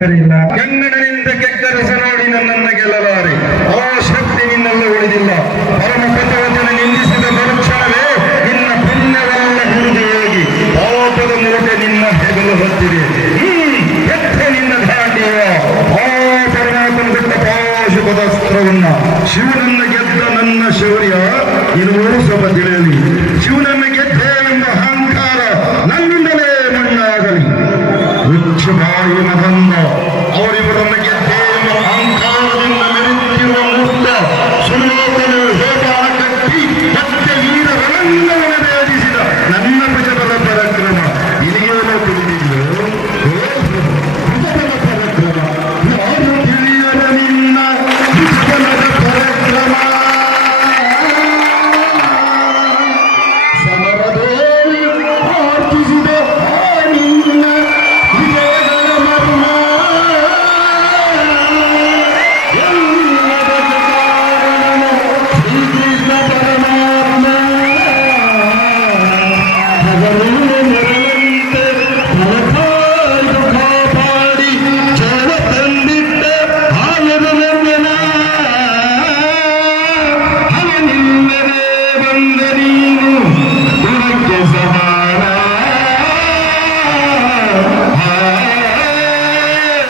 ಇಲ್ಲ ಕನ್ನಡನಿಂದ ಕೆಕ್ಕರಸ ನೋಡಿ ನನ್ನನ್ನು ಗೆಲ್ಲಲಾರೆ. ಆ ಶಕ್ತಿ ನಿನ್ನೆಲ್ಲ ಉಳಿದಿಲ್ಲ. ಪರಮ ಪದವಚನ ನಿಲ್ಲಿಸಿದ ಮರುಕ್ಷಣವೇ ನಿನ್ನ ಪುಣ್ಯವೆಲ್ಲ ಹಿಡಿದು ಹೋಗಿ ಪಾಪದ ಮೂಟೆ ನಿನ್ನ ಹೆಗಲು ಹೊತ್ತಿದೆ. ಎತ್ತೆ ನಿನ್ನ ದಾಂಡಿಯ ಆ ಪರಮಾತ್ಮನ ಬಿಟ್ಟ ಪಾಶುಪದ ಅಸ್ತ್ರವನ್ನ ಶಿವನನ್ನ ಗೆದ್ದ ನನ್ನ ಶೌರ್ಯ ಇನ್ನೂ ಸ್ವಲ್ಪ ತಿಳಿಯಲಿ. ಶಿವನನ್ನ ಗೆದ್ದೆ ಎಂಬ ಅಹಂಕಾರ ನನ್ನಿಂದಲೇ ಮಣ್ಣಾಗಲಿ. ಉಚ್ಚ ಬಾಯಿ Hallelujah.